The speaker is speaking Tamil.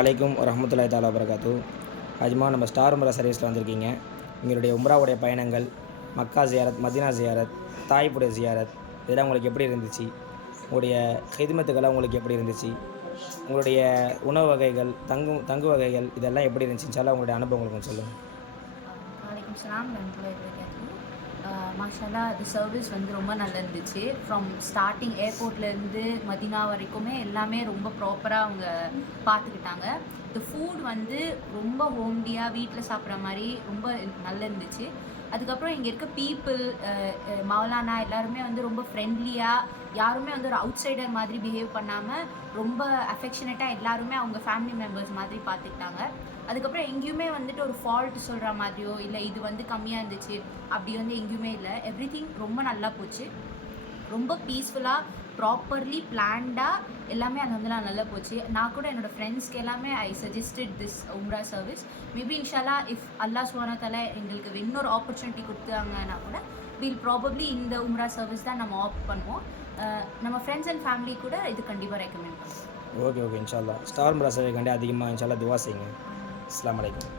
அலைக்கும் வரஹ்மத்துல்லாஹி தஆலா வபரகாத்து. ஹஜ்மா நம்ம ஸ்டார் உம்ரா சர்வீஸில் வந்திருக்கீங்க. எங்களுடைய உம்ராவுடைய பயணங்கள், மக்கா ஜியாரத், மதீனா ஜியாரத், தாயிஃபுடைய ஜியாரத் இதெல்லாம் உங்களுக்கு எப்படி இருந்துச்சு? உங்களுடைய ஹித்மத்துக்கெல்லாம் உங்களுக்கு எப்படி இருந்துச்சு? உங்களுடைய உணவு வகைகள், தங்கு வகைகள் இதெல்லாம் எப்படி இருந்துச்சு? இன்ஷா அல்லாஹ் உங்களுடைய அனுபவங்கள் கொஞ்சம் சொல்லுங்கள். வலைக்கம் சலாம் வரமத்துல்லாஹி வபரகாத்துஹு. மாஷாஅல்லாஹ் அது சர்வீஸ் வந்து ரொம்ப நல்லா இருந்துச்சு. ஃப்ரம் ஸ்டார்டிங் ஏர்போர்ட்லேருந்து மதினா வரைக்குமே எல்லாமே ரொம்ப ப்ராப்பராக அவங்க பார்த்துக்கிட்டாங்க. இந்த ஃபுட் வந்து ரொம்ப ஹோம்லியாக வீட்டில் சாப்பிட்ற மாதிரி ரொம்ப நல்லா இருந்துச்சு. அதுக்கப்புறம் இங்கே இருக்க பீப்புள், மௌலானா எல்லாருமே வந்து ரொம்ப ஃப்ரெண்ட்லியாக, யாருமே வந்து ஒரு அவுட் சைடர் மாதிரி பிஹேவ் பண்ணாமல் ரொம்ப அஃபெக்ஷனேட்டாக எல்லாருமே அவங்க ஃபேமிலி மெம்பர்ஸ் மாதிரி பார்த்துக்கிட்டாங்க. அதுக்கப்புறம் எங்கேயுமே வந்துட்டு ஒரு ஃபால்ட் சொல்கிற மாதிரியோ இல்லை இது வந்து கம்மியாக இருந்துச்சு அப்படி வந்து எங்கேயுமே இல்லை. எவ்ரிதிங் ரொம்ப நல்லா போச்சு. ரொம்ப பீஸ்ஃபுல்லாக ப்ராப்பர்லி பிளான்டாக எல்லாமே அது வந்து நல்லா போச்சு. நான் கூட என்னோடய ஃப்ரெண்ட்ஸ்க்கு எல்லாமே ஐ suggested this Umrah service. Maybe இன்ஷால்லா இஃப் அல்லாஹ் சுப்ஹானஹு வ தஆலா எங்களுக்கு இன்னொரு ஆப்பர்ச்சுனிட்டி கொடுத்தாங்கன்னா கூட வில் ப்ராபப்ளி இந்த உம்ரா சர்வீஸ் தான் நம்ம ஆப்ட் பண்ணுவோம். நம்ம ஃப்ரெண்ட்ஸ் அண்ட் ஃபேமிலி கூட இது கண்டிப்பாக ரெக்கமெண்ட் பண்ணுவோம். ஓகே இன்ஷா அல்லாஹ் ஸ்டார் உம்ரா சர்வீஸ்க்காண்டி அதிகமாக இன்ஷா அல்லாஹ் துவா செய்யுங்க. அஸ்ஸலாமு அலைக்கும்.